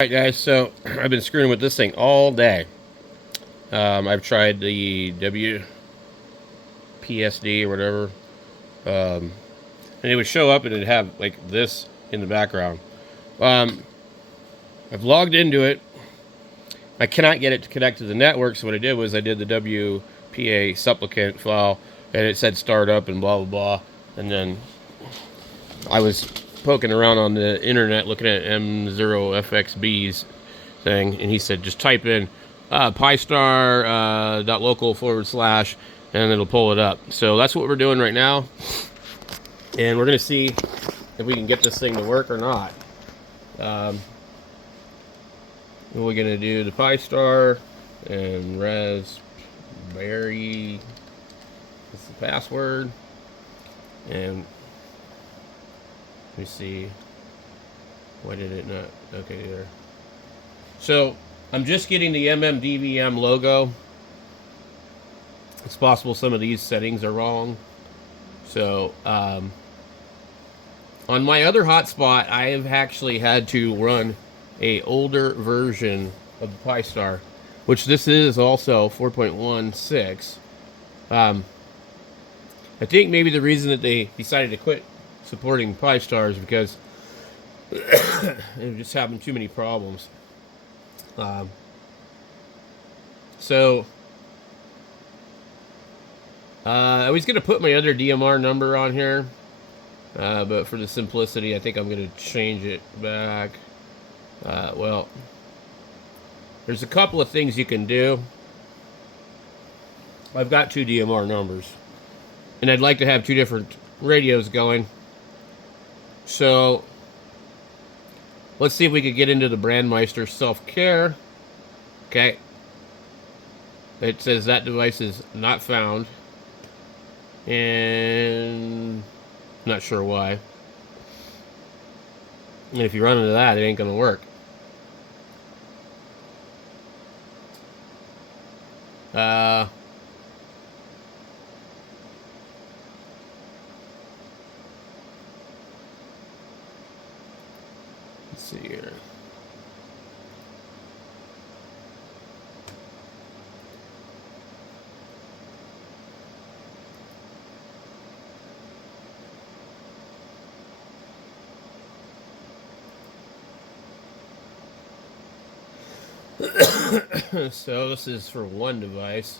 Alright guys, so I've been screwing with this thing all day. I've tried the WPSD or whatever, and it would show up and it'd have like this in the background. I've logged into it. I cannot get it to connect to the network, so what I did was I did the WPA supplicant file, and it said start up and blah blah blah, and then I was poking around on the internet looking at M0FXB's thing, and he said just type in pystar.local/, and it'll pull it up. So that's what we're doing right now, and we're gonna see if we can get this thing to work or not. We're gonna do the pystar and raspberry. That's the password, and let me see. Why did it not? Okay, there. So I'm just getting the Mmdvm logo. It's possible some of these settings are wrong. So on my other hotspot, I have actually had to run a older version of the pystar, which this is also 4.16. I think maybe the reason that they decided to quit supporting pystar is because they're just having too many problems. So I was going to put my other DMR number on here, but for the simplicity, I think I'm going to change it back. Well, there's a couple of things you can do. I've got two DMR numbers, and I'd like to have two different radios going. So let's see if we could get into the Brandmeister self-care. Okay. It says that device is not found, and not sure why. And if you run into that, it ain't gonna work. Let's see here. So this is for one device.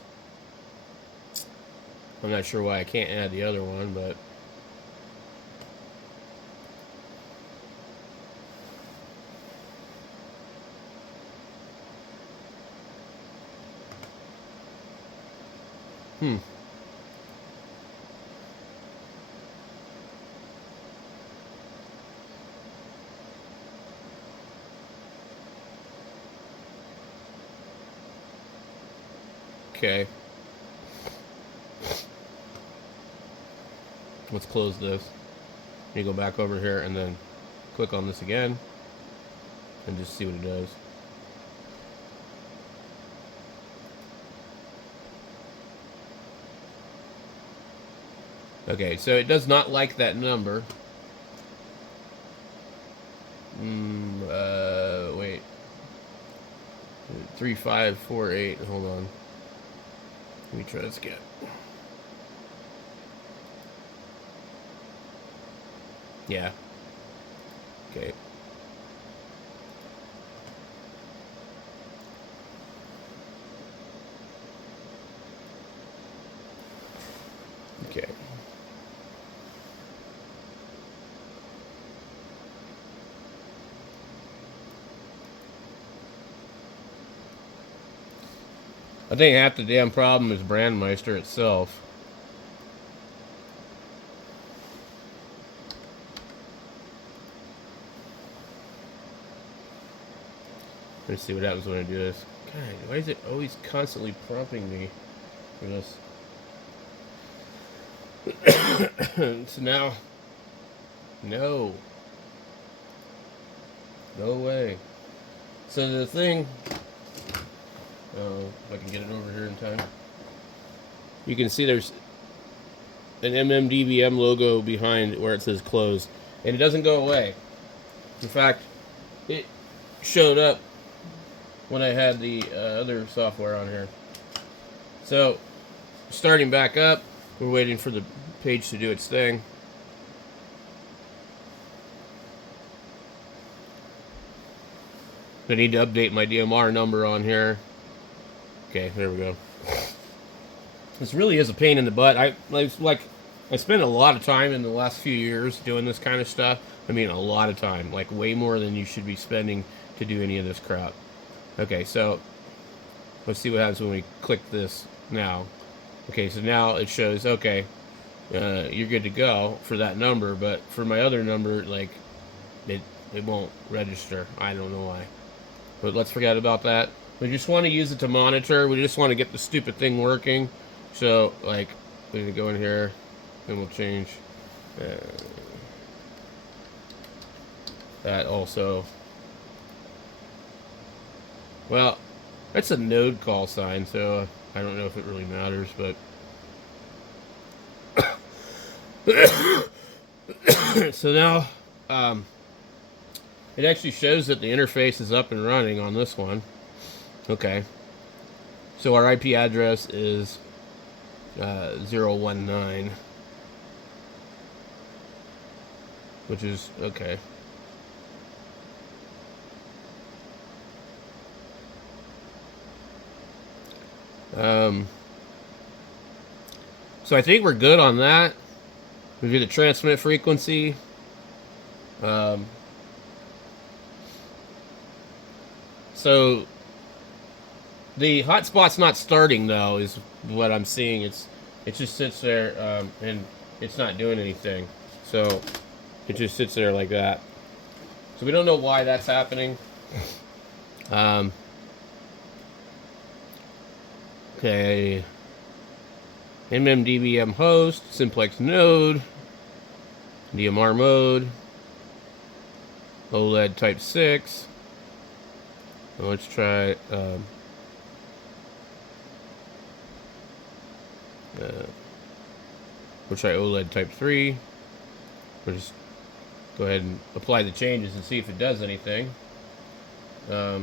I'm not sure why I can't add the other one, but okay. Let's close this. You go back over here and then click on this again and just see what it does. Okay, so it does not like that number. Wait. 3548. Hold on. Let me try this again. Yeah. Okay. Okay. I think half the damn problem is Brandmeister itself. Let's see what happens when I do this. God, why is it always constantly prompting me for this? So now, no way. So the thing, if I can get it over here in time, you can see there's an Mmdvm logo behind where it says closed, and it doesn't go away. In fact, it showed up when I had the other software on here. So, starting back up, we're waiting for the page to do its thing. I need to update my DMR number on here. Okay, there we go. This really is a pain in the butt. I spent a lot of time in the last few years doing this kind of stuff. I mean, a lot of time, like way more than you should be spending to do any of this crap. Okay, so let's see what happens when we click this now. Okay, so now it shows, okay, you're good to go for that number, but for my other number, like, it won't register. I don't know why. But let's forget about that. We just want to use it to monitor. We just want to get the stupid thing working. So, like, we're going to go in here, and we'll change that also. Well, that's a node call sign, so I don't know if it really matters, but... So now, it actually shows that the interface is up and running on this one. Okay. So our IP address is 019, which is okay. So I think we're good on that. We do the transmit frequency. So the hotspot's not starting though, is what I'm seeing. It just sits there and it's not doing anything. So it just sits there like that. So we don't know why that's happening. Okay. Mmdvm host, simplex node, DMR mode, OLED type 6. Well, let's try we'll try OLED type 3. We'll just go ahead and apply the changes and see if it does anything. There's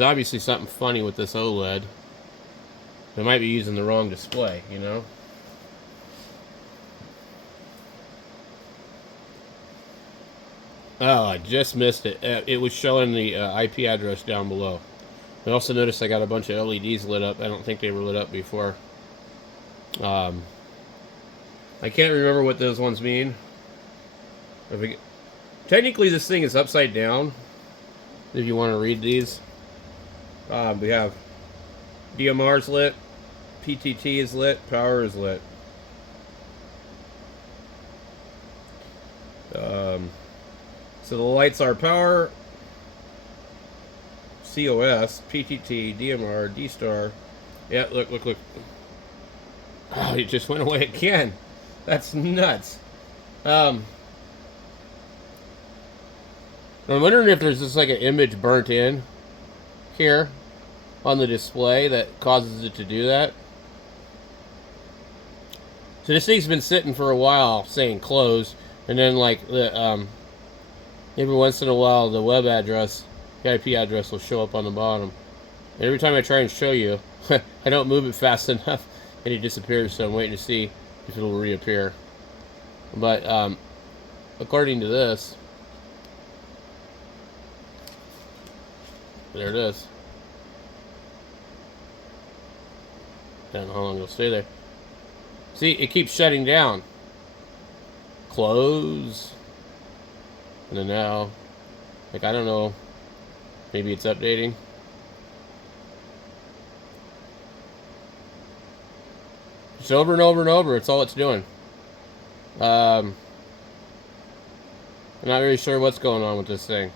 obviously something funny with this OLED. They might be using the wrong display, you know? Oh, I just missed it. It was showing the IP address down below. I also noticed I got a bunch of LEDs lit up. I don't think they were lit up before. I can't remember what those ones mean. Technically, this thing is upside down. If you want to read these. We have DMR's lit. PTT is lit. Power is lit. So the lights are power, COS, PTT, DMR, D-star. Yeah, look. Oh, it just went away again. That's nuts. I'm wondering if there's just like an image burnt in here on the display that causes it to do that. So this thing's been sitting for a while saying closed, and then like the every once in a while the web address, the IP address will show up on the bottom. And every time I try and show you, I don't move it fast enough and it disappears, so I'm waiting to see if it'll reappear. But according to this, there it is. I don't know how long it'll stay there. See, it keeps shutting down. Close. And then now, like, I don't know. Maybe it's updating. Just over and over and over. It's all it's doing. I'm not really sure what's going on with this thing.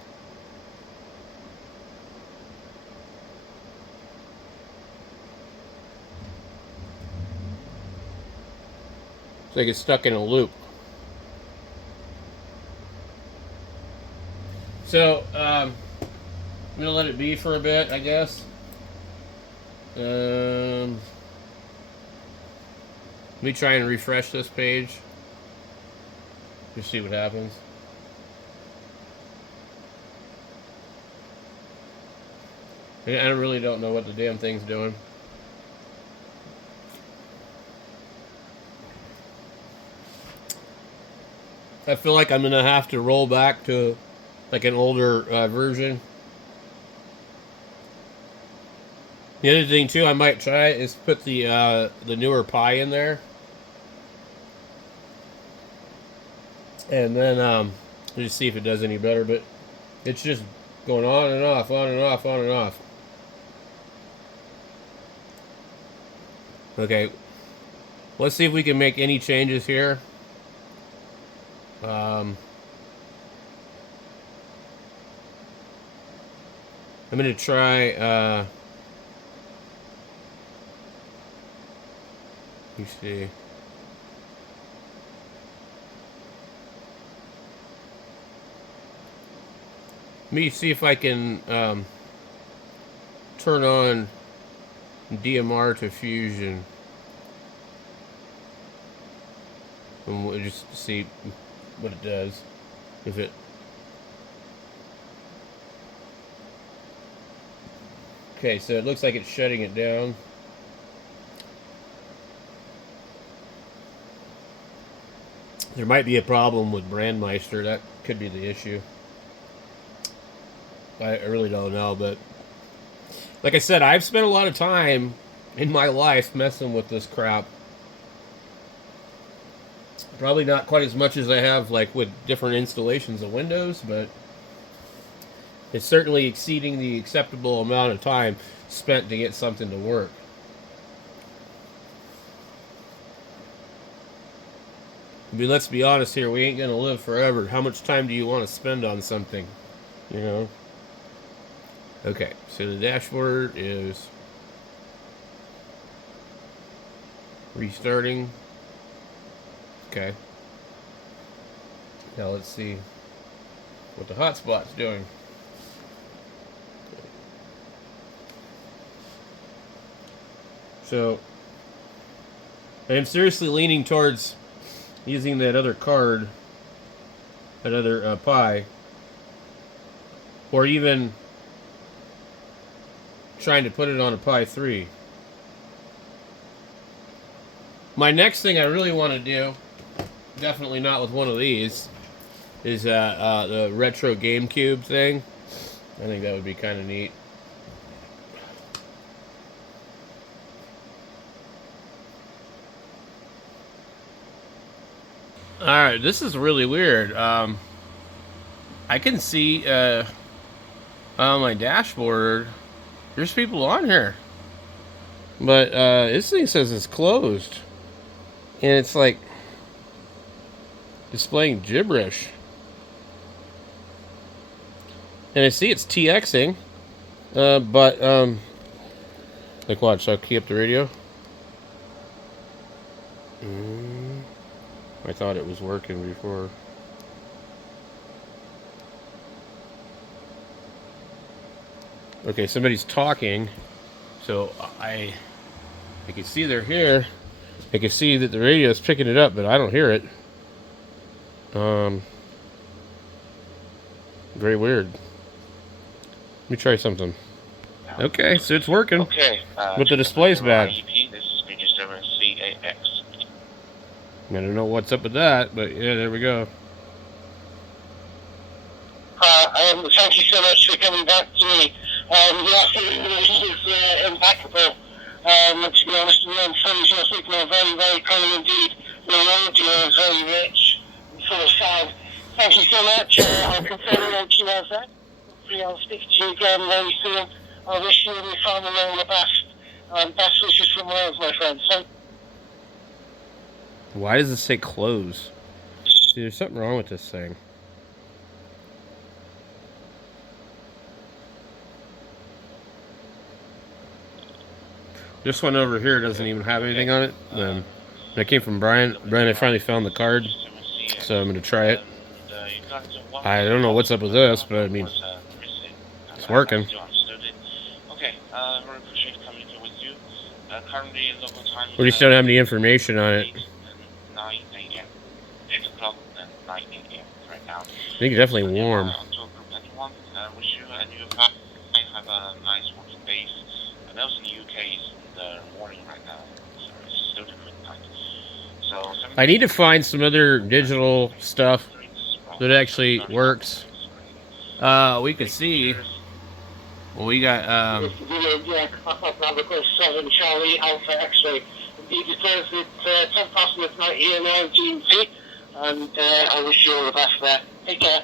It's like it's stuck in a loop. So, I'm going to let it be for a bit, I guess. Let me try and refresh this page. Just see what happens. I really don't know what the damn thing's doing. I feel like I'm gonna have to roll back to like an older version. The other thing too I might try is put the newer Pi in there, and then just see if it does any better. But it's just going on and off, on and off, on and off. Okay, let's see if we can make any changes here. I'm gonna try. Let me see. Let me see if I can turn on DMR to Fusion. And we'll just see what it does. If it... Okay, so it looks like it's shutting it down. There might be a problem with Brandmeister. That could be the issue. I really don't know, but like I said, I've spent a lot of time in my life messing with this crap. Probably not quite as much as I have like with different installations of Windows, but it's certainly exceeding the acceptable amount of time spent to get something to work. I mean, let's be honest here, we ain't gonna live forever. How much time do you want to spend on something? You know? Okay, so the dashboard is restarting. Okay. Now let's see what the hotspot's doing. So I am seriously leaning towards using that other card, that other Pi, or even trying to put it on a Pi 3. My next thing I really want to do, definitely not with one of these, is the retro GameCube thing. I think that would be kind of neat. Alright, this is really weird. I can see on my dashboard, there's people on here. But this thing says it's closed. And it's like displaying gibberish. And I see it's TXing. But like watch, so I'll key up the radio. I thought it was working before. Okay, somebody's talking. So I can see they're here. I can see that the radio is picking it up, but I don't hear it. Very weird. Let me try something. Okay, so it's working. Okay. But the display's bad. This is Mmdvm CAX. I don't know what's up with that, but yeah, there we go. Thank you so much for coming back to me. This is impeccable. To be honest with you, I'm sorry, your signal very, very cool indeed. Your audio is very rich and full of sound. Thank you so much. I'll confirm that you have that. Hopefully I'll speak to you again very soon. I wish you and your family all the best. Best wishes from Wales, my friend. So Why does it say close? See, there's something wrong with this thing. This one over here doesn't even have anything on it. That came from Brian. Brian, I finally found the card, so I'm going to try it. I don't know what's up with this, but I mean, it's working. Okay, very appreciate communicating with you. Currently, local time. We just don't have any information on it. 9 a.m. 8 o'clock and 9 a.m. right now. I think it's definitely warm. Until group 21, wish you and your family have a nice working base. And those in the UK is in the morning right now, so it's still the midnight. So I need to find some other digital stuff that actually works. We could see. Well, we got. Yeah, Papa 7 Charlie Alpha X-ray. Indeed, it says it's 10 past midnight here now, GMT, and I wish you all the best there. Take care.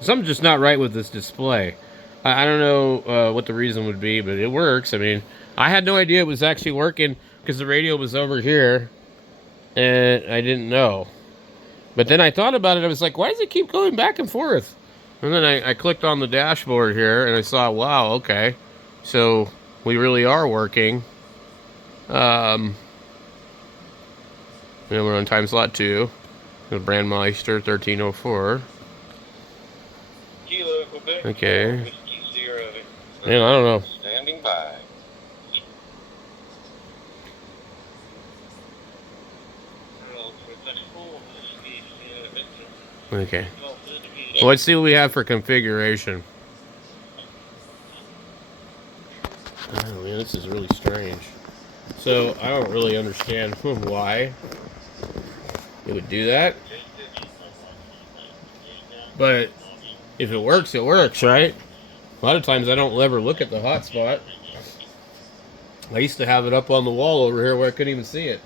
Something's just not right with this display. I don't know what the reason would be, but it works. I mean, I had no idea it was actually working because the radio was over here, and I didn't know. But then I thought about it. I was like, why does it keep going back and forth? And then I clicked on the dashboard here, and I saw, wow, okay. So we really are working. And we're on time slot 2. The Brandmeister 1304. Kilo, Quebec, Okay. Whiskey 0. Man, I don't know. Standing by. Okay. Well, let's see what we have for configuration. Oh man, this is really strange. So I don't really understand why it would do that. But if it works, it works, right? A lot of times I don't ever look at the hotspot. I used to have it up on the wall over here where I couldn't even see it.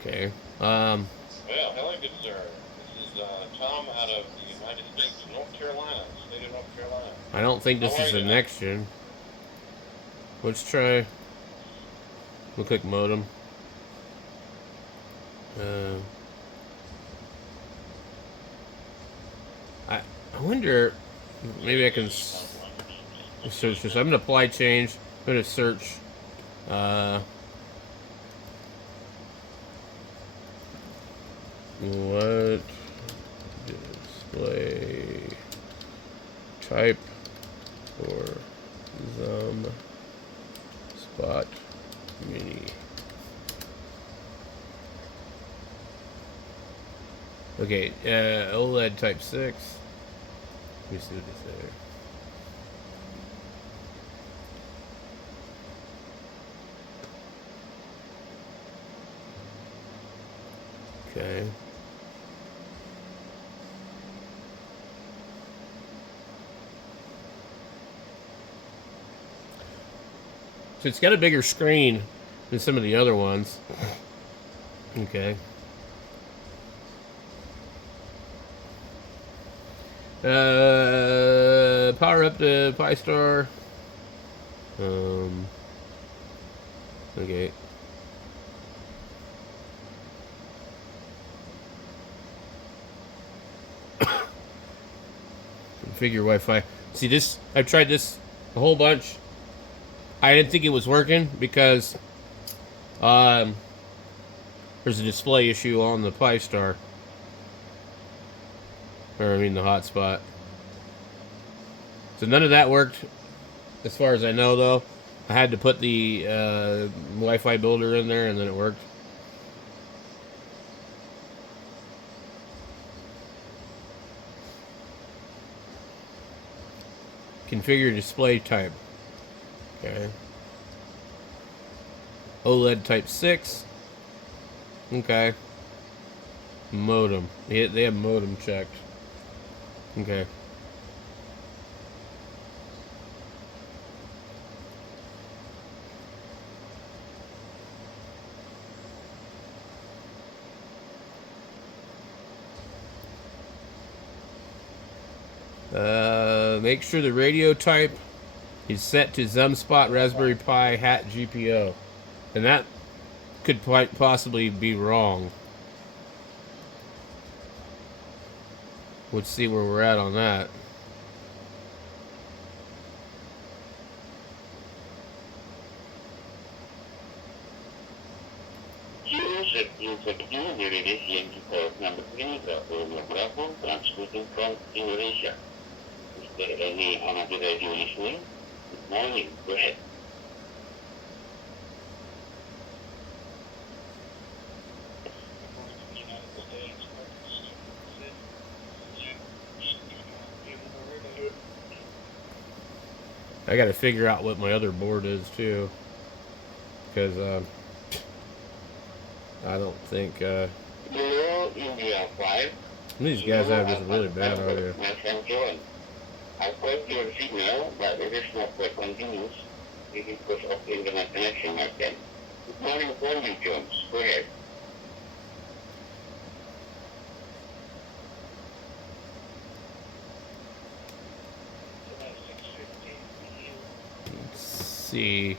Okay. Well, hello, good sir. This is Tom out of the United States of North Carolina, state of North Carolina. I don't think this is a next gen. Let's try. We'll click modem. I wonder. Maybe I can search this. I'm gonna apply change. I'm gonna search. What display type for Zoom Spot Mini? Okay, OLED Type 6. Let me see what they say. Okay. So it's got a bigger screen than some of the other ones. Okay. Power up to Pi Star. Okay. Configure Wi-Fi. See this? I've tried this a whole bunch. I didn't think it was working because there's a display issue on the Pi Star. Or I mean the hotspot. So none of that worked as far as I know though. I had to put the Wi-Fi builder in there and then it worked. Configure display type. Okay. OLED Type 6. Okay. Modem. They have modem checked. Okay. Make sure the radio type is set to Zumspot Raspberry Pi Hat GPO. And that could possibly be wrong. Let's see where we're at on that. Transmitting from Indonesia. Is there any another radio listening? Good morning. Go ahead. I got to figure out what my other board is too, because I don't think Hello, India 5. these guys have just really bad audio. My friend John. I called your signal, but it is not quite continuous. It is because of internet connection, my friend. Good morning, morning, Jones. Go ahead. Let's see.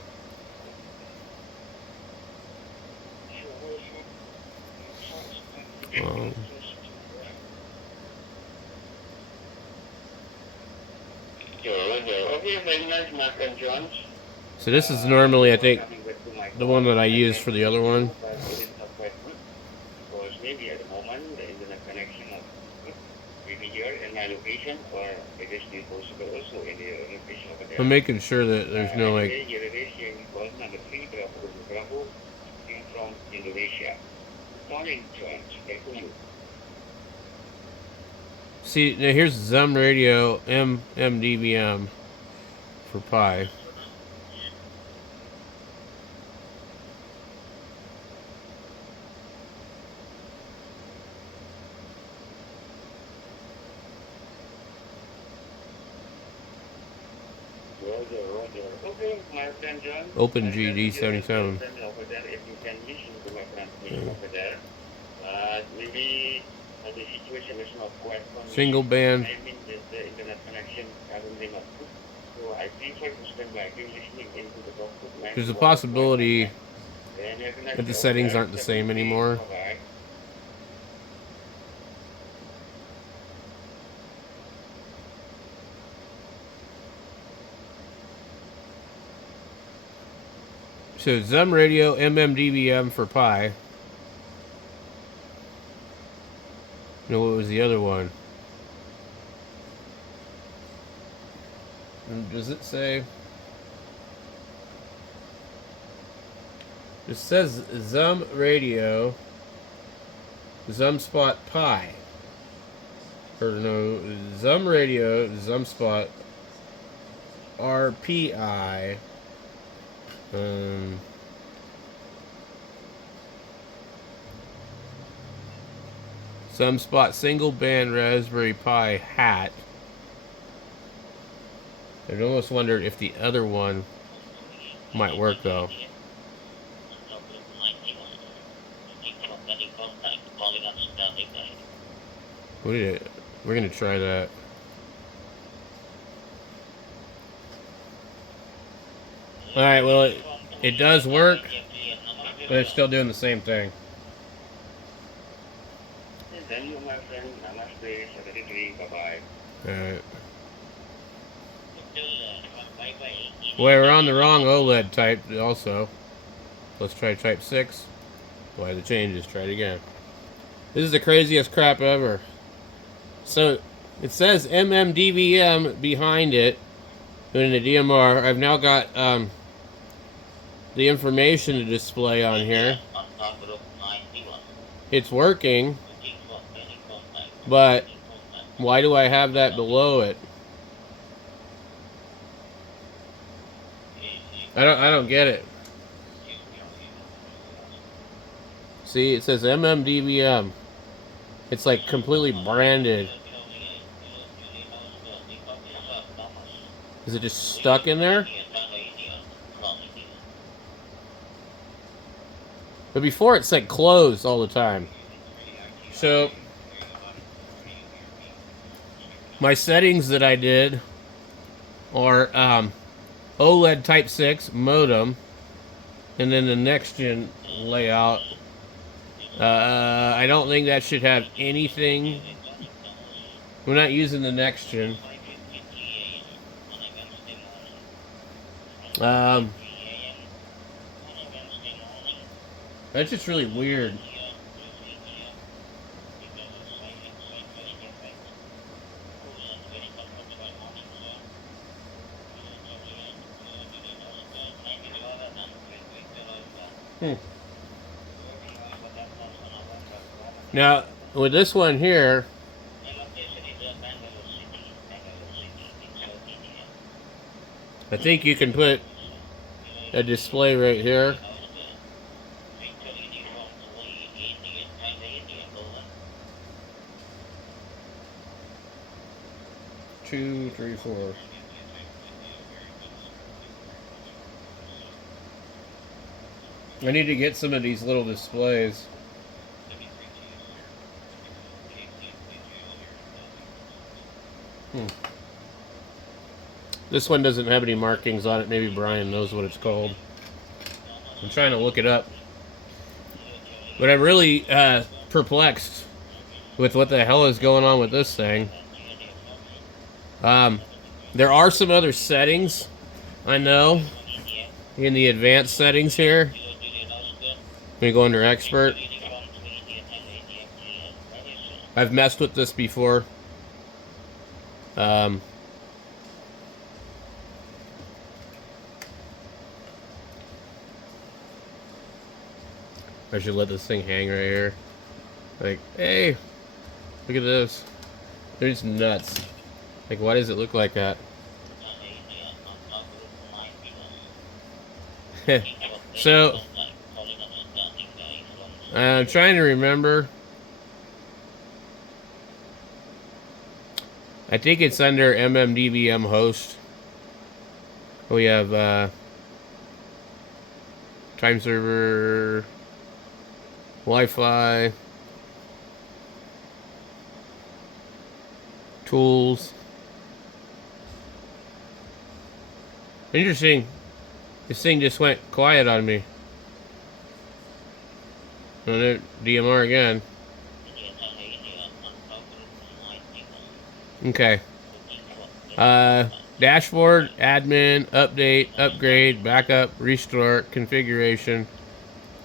Okay, very nice, my friend Jones. So this is normally, I think, the one that I use for the other one. But it is not quite good because maybe at the moment the internet connection is good. Maybe here in my location, or it is still possible also in the location over there. I'm making sure that there's no like. Here it is, here we call number 3, Bravo, from Indonesia. Good morning, Jones. Thank you. See, now here's Zum Radio Mmdvm for Pi. Okay, my friend John. Open GD77. Over there, if you can listen to my transmission over there, maybe the situation is not quite convenient. Single band. I mean, the internet connection currently not good. So I prefer to stand back and listening into the document. There's a possibility that the settings aren't the same anymore. So Zum Radio Mmdvm for Pi. No, what was the other one? Does it say? It says Zum Radio, Zum Spot Pi. Or no, Zum Radio, Zum Spot RPI. Zum Spot Single Band Raspberry Pi Hat. I'd almost wondered if the other one might work though. We're gonna try that. Alright, well it does work, but it's still doing the same thing. Thank you, my friend. Namaste. Bye-bye. Alright. Boy, we're on the wrong OLED type also. Let's try type 6. Boy, the changes. Try it again. This is the craziest crap ever. So, it says Mmdvm behind it in the DMR. I've now got the information to display on here. It's working, but why do I have that below it? I don't get it. See, it says Mmdvm. It's like completely branded. Is it just stuck in there? But before it said closed all the time. So my settings that I did are OLED Type 6 modem, and then the next gen layout. I don't think that should have anything. We're not using the next gen. That's just really weird. Now, with this one here, I think you can put a display right here. 2, 3, 4. I need to get some of these little displays. This one doesn't have any markings on it. Maybe Brian knows what it's called. I'm trying to look it up. But I'm really perplexed with what the hell is going on with this thing. There are some other settings, I know, in the advanced settings here. Let me go under expert. I've messed with this before. I should let this thing hang right here. Like, hey, look at this. They're just nuts. Like, why does it look like that? So, I'm trying to remember. I think it's under Mmdvm host. We have time server, Wi-Fi, tools. Interesting. This thing just went quiet on me. DMR again. Okay. Dashboard, admin, update, upgrade, backup, restore, configuration.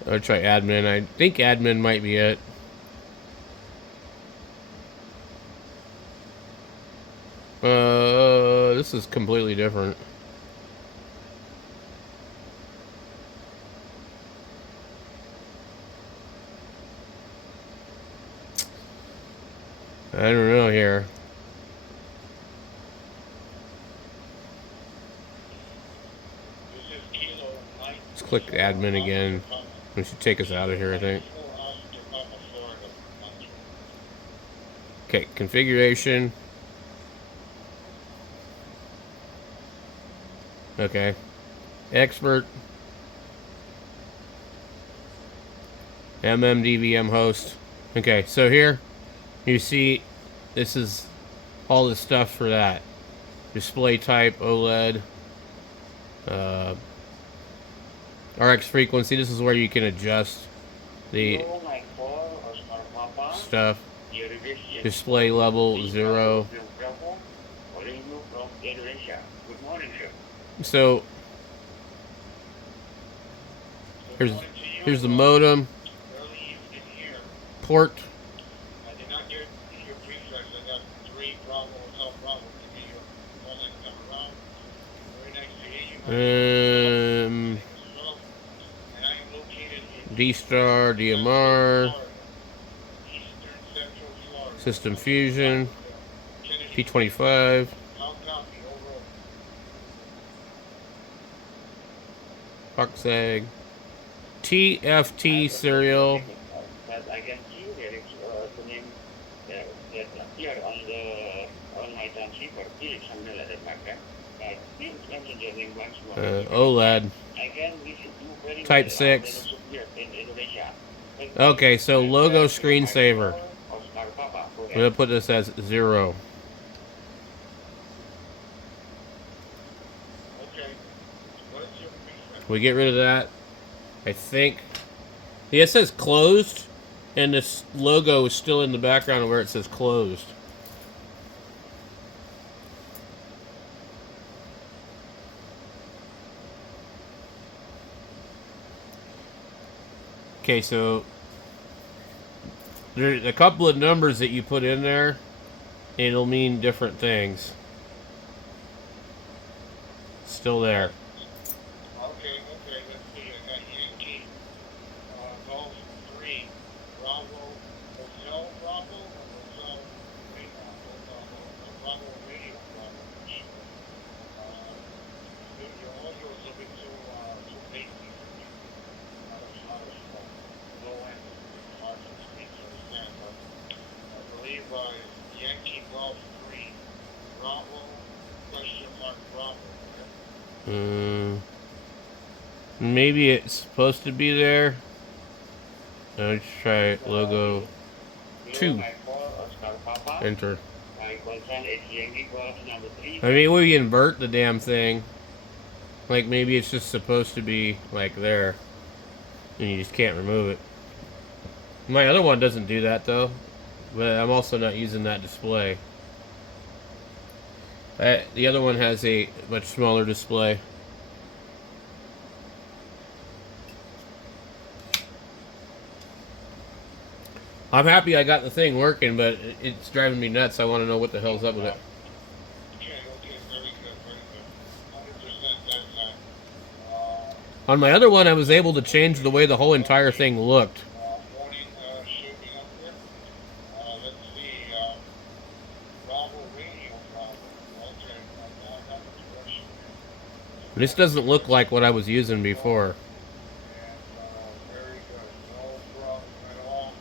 I'll try admin. I think admin might be it. This is completely different. I don't know here. Let's click admin again. It should take us out of here, I think. Okay, configuration. Okay. Expert. Mmdvm host. Okay, so here you see this is all the stuff for that. Display type, OLED. RX frequency. This is where you can adjust the stuff. Display level 0. So here's the modem. Port. D-Star, DMR, System Fusion, P25, Oxeg, TFT serial. I can see there is the name that appear on my transceiver. It is something like that. OLED. Type 6. Okay, so logo screensaver. I'm going to put this as 0. We get rid of that. I think. Yeah, it says closed, and this logo is still in the background where it says closed. Okay, so there's a couple of numbers that you put in there, and it'll mean different things. Still there. Okay, let's see. I got Yankee, Golf 3, Bravo, Hotel Bravo, Hotel Radio, Bravo, Yankee Golf 3, Bravo, Bravo. Maybe it's supposed to be there. Let's try logo 2. Enter. My concern is Yankee Golf number 3. I mean, we invert the damn thing. Like, maybe it's just supposed to be, like, there. And you just can't remove it. My other one doesn't do that, though. But I'm also not using that display. The other one has a much smaller display. I'm happy I got the thing working, but it's driving me nuts. I want to know what the hell's up with it. Okay, very good. 100% that. On my other one, I was able to change the way the whole entire thing looked. Morning shaping up here. Let's see. Bravo radio problem. Okay, now that was Russian. This doesn't look like what I was using before. Very good. No problem at all.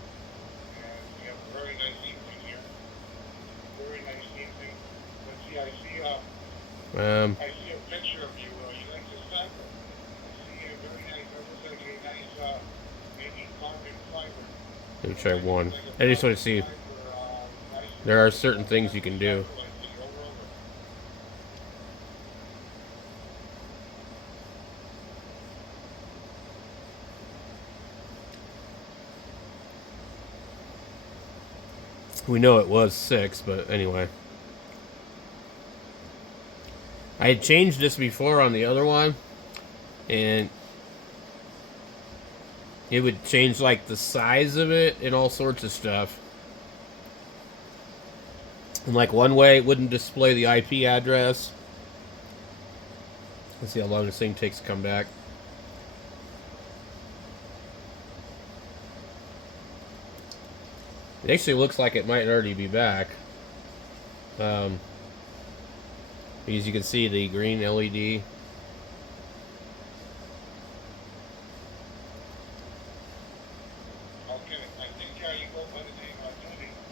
And we have a very nice evening here. Very nice evening. Let's see, I see a picture of you. You like this type? I see a very nice, looks like a nice, maybe carbon fiber. Let me try one. I just want to see. There are certain things you can do. We know it was 6, but anyway. I had changed this before on the other one, and it would change like the size of it and all sorts of stuff. And like one way it wouldn't display the IP address. Let's see how long this thing takes to come back. It actually looks like it might already be back. As you can see, the green LED.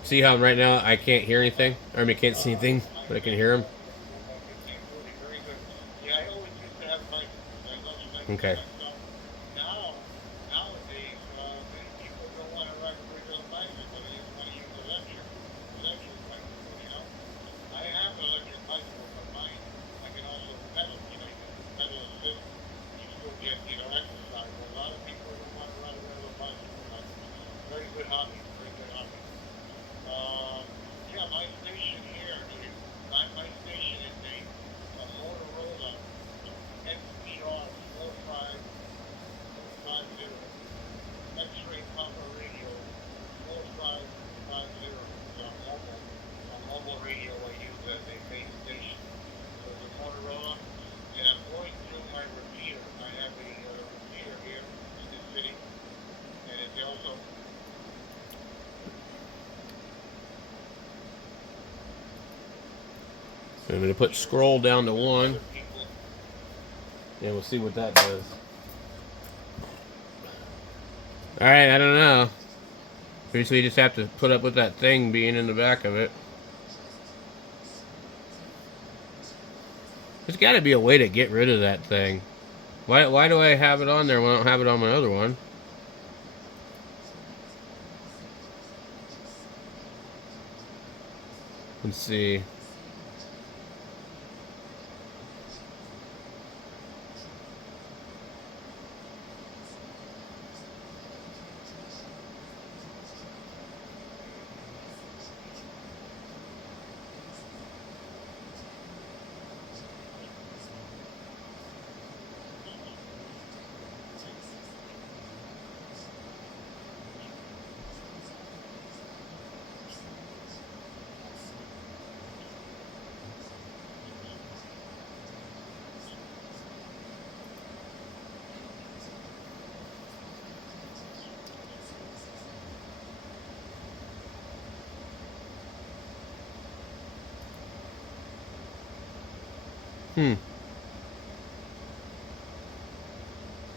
See how right now I can't hear anything? I mean, I can't see anything, but I can hear them. Okay. I'm going to put scroll down to 1, and we'll see what that does. Alright, I don't know. Basically, you just have to put up with that thing being in the back of it. There's got to be a way to get rid of that thing. Why do I have it on there when I don't have it on my other one? Let's see.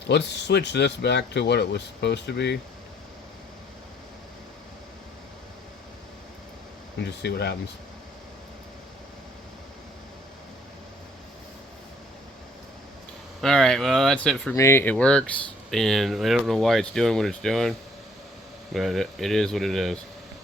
Let's switch this back to what it was supposed to be. and just see what happens. Alright, well, that's it for me. It works, and I don't know why it's doing what it's doing, but it is what it is.